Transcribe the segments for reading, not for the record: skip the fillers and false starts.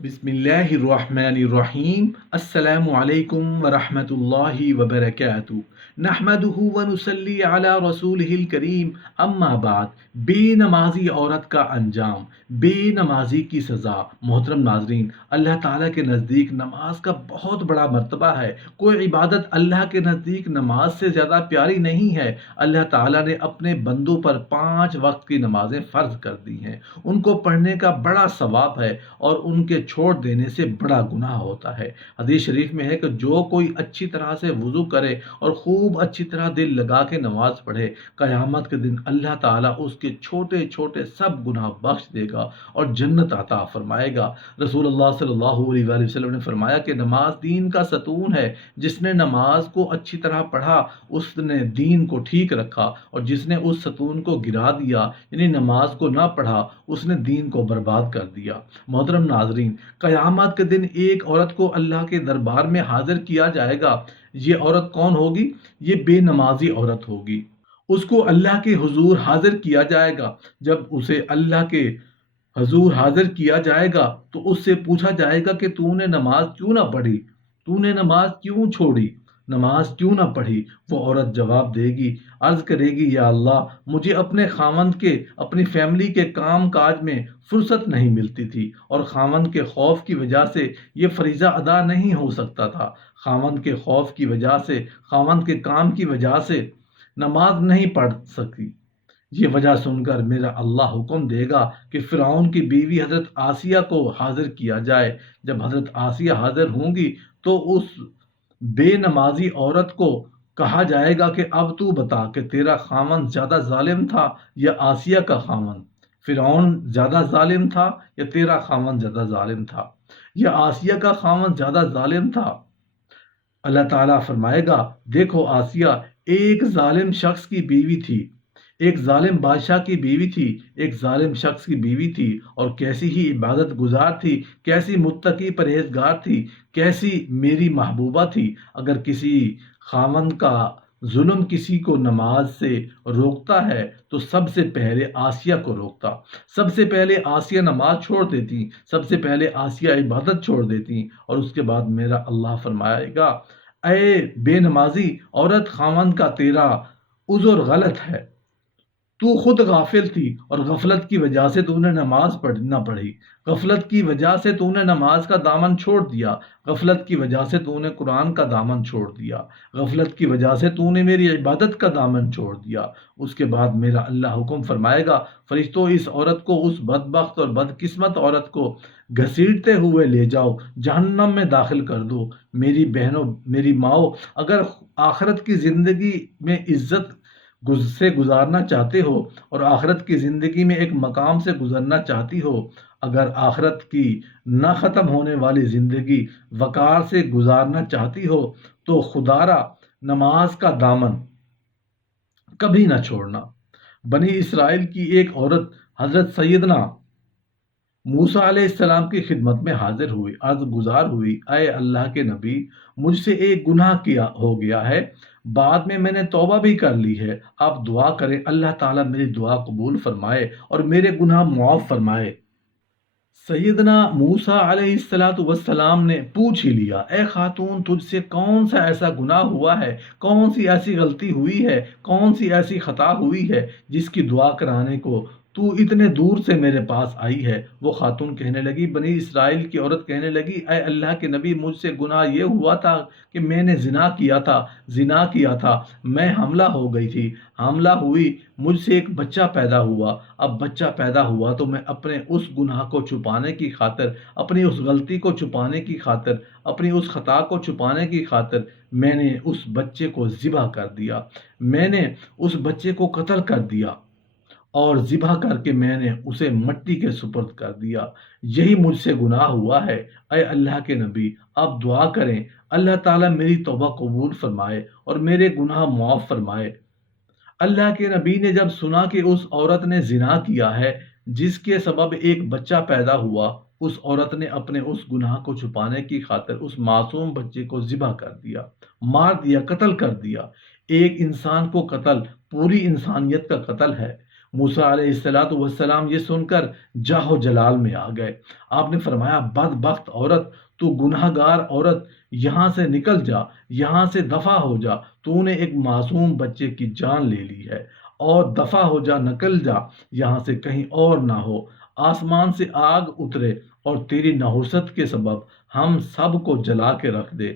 بسم اللہ الرحمن الرحیم السلام علیکم ورحمۃ اللہ وبرکاتہ نحمدہ ونصلی علی رسولہ الکریم اما بعد بے نمازی عورت کا انجام، بے نمازی کی سزا۔ محترم ناظرین، اللہ تعالیٰ کے نزدیک نماز کا بہت بڑا مرتبہ ہے۔ کوئی عبادت اللہ کے نزدیک نماز سے زیادہ پیاری نہیں ہے۔ اللہ تعالیٰ نے اپنے بندوں پر 5 وقت کی نمازیں فرض کر دی ہیں۔ ان کو پڑھنے کا بڑا ثواب ہے اور ان کے چھوڑ دینے سے بڑا گناہ ہوتا ہے۔ حدیث شریف میں ہے کہ جو کوئی اچھی طرح سے وضو کرے اور خوب اچھی طرح دل لگا کے نماز پڑھے، قیامت کے دن اللہ تعالیٰ اس کے چھوٹے چھوٹے سب گناہ بخش دے گا اور جنت عطا فرمائے گا۔ رسول اللہ صلی اللہ علیہ وآلہ وسلم نے فرمایا کہ نماز دین کا ستون ہے۔ جس نے نماز کو اچھی طرح پڑھا اس نے دین کو ٹھیک رکھا، اور جس نے اس ستون کو گرا دیا یعنی نماز کو نہ پڑھا اس نے دین کو برباد کر دیا۔ محترم ناظرین، قیامت کے دن ایک عورت کو اللہ کے دربار میں حاضر کیا جائے گا۔ یہ عورت کون ہوگی؟ یہ بے نمازی عورت ہوگی۔ اس کو اللہ کے حضور حاضر کیا جائے گا۔ جب اسے اللہ کے حضور حاضر کیا جائے گا تو اس سے پوچھا جائے گا کہ تو نے نماز کیوں نہ پڑھی، تو نے نماز کیوں چھوڑی، نماز کیوں نہ پڑھی؟ وہ عورت جواب دے گی، عرض کرے گی، یا اللہ، مجھے اپنے خاوند کے، اپنی فیملی کے کام کاج میں فرصت نہیں ملتی تھی، اور خاوند کے خوف کی وجہ سے یہ فریضہ ادا نہیں ہو سکتا تھا۔ خاوند کے خوف کی وجہ سے، خاوند کے کام کی وجہ سے نماز نہیں پڑھ سکی۔ یہ وجہ سن کر میرا اللہ حکم دے گا کہ فرعون کی بیوی حضرت آسیہ کو حاضر کیا جائے۔ جب حضرت آسیہ حاضر ہوں گی تو اس بے نمازی عورت کو کہا جائے گا کہ اب تو بتا کہ تیرا خاوند زیادہ ظالم تھا یا آسیہ کا خاوند؟ فرعون زیادہ ظالم تھا یا تیرا خاوند زیادہ ظالم تھا، یا آسیہ کا خاوند زیادہ ظالم تھا؟ اللہ تعالیٰ فرمائے گا، دیکھو آسیہ ایک ظالم شخص کی بیوی تھی، ایک ظالم بادشاہ کی بیوی تھی، ایک ظالم شخص کی بیوی تھی، اور کیسی ہی عبادت گزار تھی، کیسی متقی پرہیزگار تھی، کیسی میری محبوبہ تھی۔ اگر کسی خاوند کا ظلم کسی کو نماز سے روکتا ہے تو سب سے پہلے آسیہ کو روکتا، سب سے پہلے آسیہ نماز چھوڑ دیتی، سب سے پہلے آسیہ عبادت چھوڑ دیتی، اور اس کے بعد میرا اللہ فرمائے گا، اے بے نمازی عورت، خاوند کا تیرا عذر غلط ہے، تو خود غافل تھی اور غفلت کی وجہ سے تو نے نماز نہ پڑھی، غفلت کی وجہ سے تو نے نماز کا دامن چھوڑ دیا، غفلت کی وجہ سے تو نے قرآن کا دامن چھوڑ دیا، غفلت کی وجہ سے تو نے میری عبادت کا دامن چھوڑ دیا۔ اس کے بعد میرا اللہ حکم فرمائے گا، فرشتوں، اس عورت کو، اس بدبخت اور بدقسمت عورت کو گھسیٹتے ہوئے لے جاؤ، جہنم میں داخل کر دو۔ میری بہنوں، میری ماؤں، اگر آخرت کی زندگی میں عزت سے گزارنا چاہتے ہو اور آخرت کی زندگی میں ایک مقام سے گزرنا چاہتی ہو، اگر آخرت کی نہ ختم ہونے والی زندگی وقار سے گزارنا چاہتی ہو تو خدا را نماز کا دامن کبھی نہ چھوڑنا۔ بنی اسرائیل کی ایک عورت حضرت سیدنا موسیٰ علیہ السلام کی خدمت میں حاضر ہوئی، عرض گزار ہوئی، اے اللہ کے نبی، مجھ سے ایک گناہ کیا ہو گیا ہے، بعد میں نے توبہ بھی کر لی ہے، آپ دعا کریں اللہ تعالیٰ میری دعا قبول فرمائے اور میرے گناہ معاف فرمائے۔ سیدنا موسیٰ علیہ السلام نے پوچھ ہی لیا، اے خاتون، تجھ سے کون سا ایسا گناہ ہوا ہے، کون سی ایسی غلطی ہوئی ہے، کون سی ایسی خطا ہوئی ہے جس کی دعا کرانے کو تو اتنے دور سے میرے پاس آئی ہے؟ وہ خاتون کہنے لگی، بنی اسرائیل کی عورت کہنے لگی، اے اللہ کے نبی، مجھ سے گناہ یہ ہوا تھا کہ میں نے زنا کیا تھا، میں حاملہ ہو گئی تھی، حاملہ ہوئی، مجھ سے ایک بچہ پیدا ہوا، اب بچہ پیدا ہوا تو میں اپنے اس گناہ کو چھپانے کی خاطر، اپنی اس غلطی کو چھپانے کی خاطر، اپنی اس خطا کو چھپانے کی خاطر میں نے اس بچے کو ذبح کر دیا، میں نے اس بچے کو قتل کر دیا، اور ذبح کر کے میں نے اسے مٹی کے سپرد کر دیا، یہی مجھ سے گناہ ہوا ہے۔ اے اللہ کے نبی، آپ دعا کریں اللہ تعالیٰ میری توبہ قبول فرمائے اور میرے گناہ معاف فرمائے۔ اللہ کے نبی نے جب سنا کہ اس عورت نے زنا کیا ہے جس کے سبب ایک بچہ پیدا ہوا، اس عورت نے اپنے اس گناہ کو چھپانے کی خاطر اس معصوم بچے کو ذبح کر دیا، مار دیا، قتل کر دیا۔ ایک انسان کو قتل پوری انسانیت کا قتل ہے۔ موسیٰ علیہ الصلوۃ والسلام یہ سن کر جاہ و جلال میں آ گئے۔ آپ نے فرمایا بدبخت عورت، تو گناہ گار عورت، یہاں سے نکل جا، یہاں سے دفع ہو جا، تو نے ایک معصوم بچے کی جان لے لی ہے، اور دفع ہو جا، نکل جا یہاں سے، کہیں اور نہ ہو آسمان سے آگ اترے اور تیری نحوست کے سبب ہم سب کو جلا کے رکھ دے۔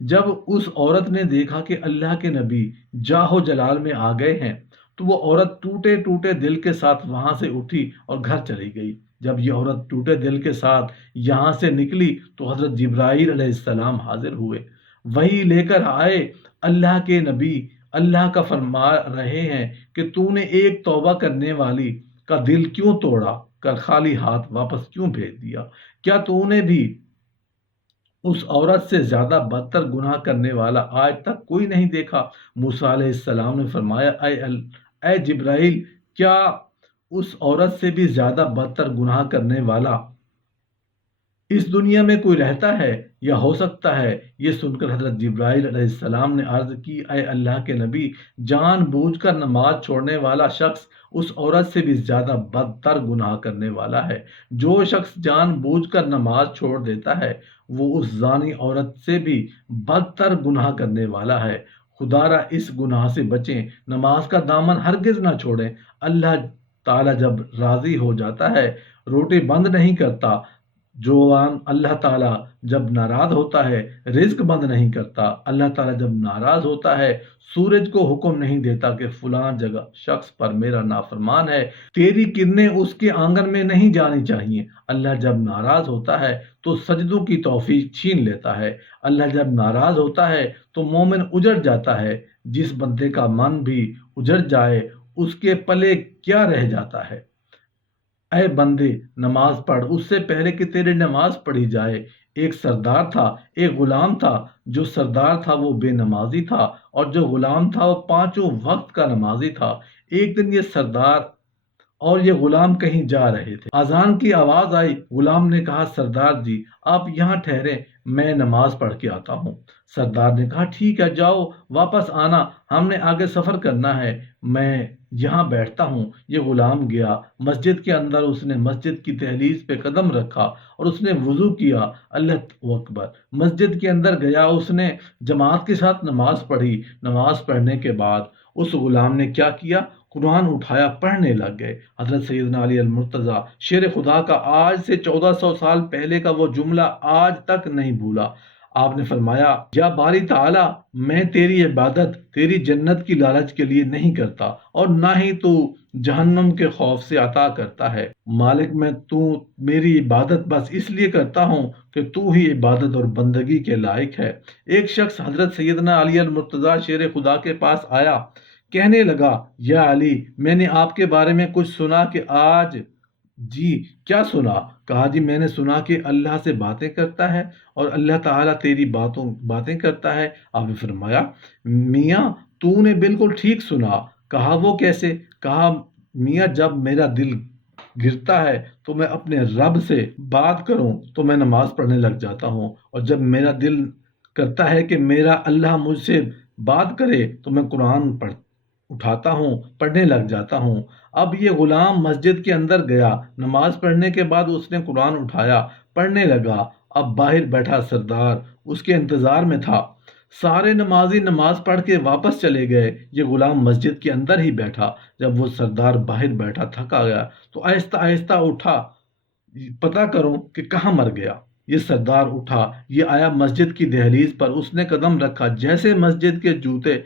جب اس عورت نے دیکھا کہ اللہ کے نبی جاہ و جلال میں آ گئے ہیں، تو وہ عورت ٹوٹے ٹوٹے دل کے ساتھ وہاں سے اٹھی اور گھر چلی گئی۔ جب یہ عورت ٹوٹے دل کے ساتھ یہاں سے نکلی تو حضرت جبرائیل علیہ السلام حاضر ہوئے، وہی لے کر آئے۔ اللہ کے نبی اللہ کا فرما رہے ہیں کہ تو نے ایک توبہ کرنے والی کا دل کیوں توڑا کر خالی ہاتھ واپس کیوں بھیج دیا؟ کیا تو نے بھی اس عورت سے زیادہ بدتر گناہ کرنے والا آج تک کوئی نہیں دیکھا؟ موسیٰ علیہ السلام نے فرمایا اے جبرائیل، کیا اس عورت سے بھی زیادہ بدتر گناہ کرنے والا اس دنیا میں کوئی رہتا ہے یا ہو سکتا ہے؟ یہ سن کر حضرت جبرائیل علیہ السلام نے عرض کی، اے اللہ کے نبی، جان بوجھ کر نماز چھوڑنے والا شخص اس عورت سے بھی زیادہ بدتر گناہ کرنے والا ہے۔ جو شخص جان بوجھ کر نماز چھوڑ دیتا ہے وہ اس زانی عورت سے بھی بدتر گناہ کرنے والا ہے۔ خدا را اس گناہ سے بچیں، نماز کا دامن ہرگز نہ چھوڑیں۔ اللہ تعالیٰ جب راضی ہو جاتا ہے روٹی بند نہیں کرتا، اللہ تعالیٰ جب ناراض ہوتا ہے رزق بند نہیں کرتا، اللہ تعالیٰ جب ناراض ہوتا ہے سورج کو حکم نہیں دیتا کہ فلاں جگہ شخص پر میرا نافرمان ہے، تیری کرنیں اس کے آنگن میں نہیں جانی چاہیے۔ اللہ جب ناراض ہوتا ہے تو سجدوں کی توفیق چھین لیتا ہے۔ اللہ جب ناراض ہوتا ہے تو مومن اجڑ جاتا ہے۔ جس بندے کا من بھی اجڑ جائے اس کے پلے کیا رہ جاتا ہے؟ اے بندے، نماز پڑھ اس سے پہلے کہ تیری نماز پڑھی جائے۔ ایک سردار تھا، ایک غلام تھا۔ جو سردار تھا وہ بے نمازی تھا، اور جو غلام تھا وہ پانچوں وقت کا نمازی تھا۔ ایک دن یہ سردار اور یہ غلام کہیں جا رہے تھے۔ اذان کی آواز آئی۔ غلام نے کہا، سردار جی آپ یہاں ٹھہریں، میں نماز پڑھ کے آتا ہوں۔ سردار نے کہا، ٹھیک ہے، جاؤ، واپس آنا، ہم نے آگے سفر کرنا ہے، میں یہاں بیٹھتا ہوں۔ یہ غلام گیا مسجد کے اندر، اس نے مسجد کی دہلیز پہ قدم رکھا اور اس نے وضو کیا۔ اللہ اکبر، مسجد کے اندر گیا، اس نے جماعت کے ساتھ نماز پڑھی۔ نماز پڑھنے کے بعد اس غلام نے کیا کیا؟ قرآن اٹھایا، پڑھنے لگ گئے۔ حضرت سیدنا علی المرتضیٰ شیر خدا کا آج سے 1400 سال پہلے کا وہ جملہ آج تک نہیں بھولا۔ آپ نے فرمایا، یا باری تعالیٰ، میں تیری عبادت تیری جنت کی لالچ کے لیے نہیں کرتا، اور نہ ہی تو جہنم کے خوف سے عطا کرتا ہے۔ مالک، میں تو میری عبادت بس اس لیے کرتا ہوں کہ تو ہی عبادت اور بندگی کے لائق ہے۔ ایک شخص حضرت سیدنا علی المرتضیٰ شیر خدا کے پاس آیا، کہنے لگا، یا علی، میں نے آپ کے بارے میں کچھ سنا کہ آج۔ جی کیا سنا؟ کہا، جی میں نے سنا کہ اللہ سے باتیں کرتا ہے اور اللہ تعالیٰ تیری باتیں کرتا ہے۔ آپ نے فرمایا، میاں تو نے بالکل ٹھیک سنا۔ کہا، وہ کیسے؟ کہا، میاں جب میرا دل گرتا ہے تو میں اپنے رب سے بات کروں تو میں نماز پڑھنے لگ جاتا ہوں، اور جب میرا دل کرتا ہے کہ میرا اللہ مجھ سے بات کرے تو میں قرآن اٹھاتا ہوں، پڑھنے لگ جاتا ہوں۔ اب یہ غلام مسجد کے اندر گیا، نماز پڑھنے کے بعد اس نے قرآن اٹھایا، پڑھنے لگا۔ اب باہر بیٹھا سردار اس کے انتظار میں تھا۔ سارے نمازی نماز پڑھ کے واپس چلے گئے، یہ غلام مسجد کے اندر ہی بیٹھا۔ جب وہ سردار باہر بیٹھا تھکا گیا تو آہستہ آہستہ اٹھا، پتہ کروں کہ کہاں مر گیا۔ یہ سردار اٹھا، یہ آیا مسجد کی دہلیز پر، اس نے قدم رکھا، جیسے مسجد کے جوتے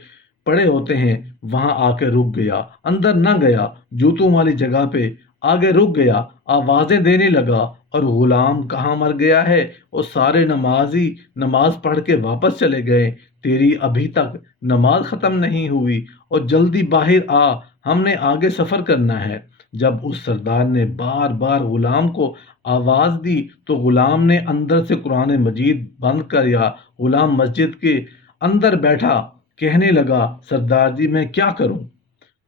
پڑے ہوتے ہیں وہاں آ کے رک گیا، اندر نہ گیا، جوتوں والی جگہ پہ آگے رک گیا، آوازیں دینے لگا، اور غلام کہاں مر گیا ہے؟ اور سارے نمازی نماز پڑھ کے واپس چلے گئے، تیری ابھی تک نماز ختم نہیں ہوئی، اور جلدی باہر آ، ہم نے آگے سفر کرنا ہے۔ جب اس سردار نے بار بار غلام کو آواز دی تو غلام نے اندر سے قرآن مجید بند کیا۔ غلام مسجد کے اندر بیٹھا، کہنے لگا، سردار جی میں کیا کروں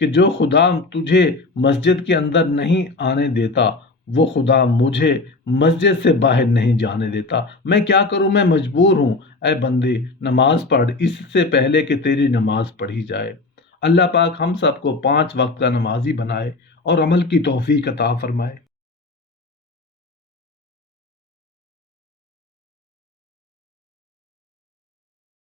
کہ جو خدا تجھے مسجد کے اندر نہیں آنے دیتا وہ خدا مجھے مسجد سے باہر نہیں جانے دیتا، میں کیا کروں، میں مجبور ہوں۔ اے بندے، نماز پڑھ اس سے پہلے کہ تیری نماز پڑھی جائے۔ اللہ پاک ہم سب کو 5 وقت کا نمازی بنائے اور عمل کی توفیق عطا فرمائے۔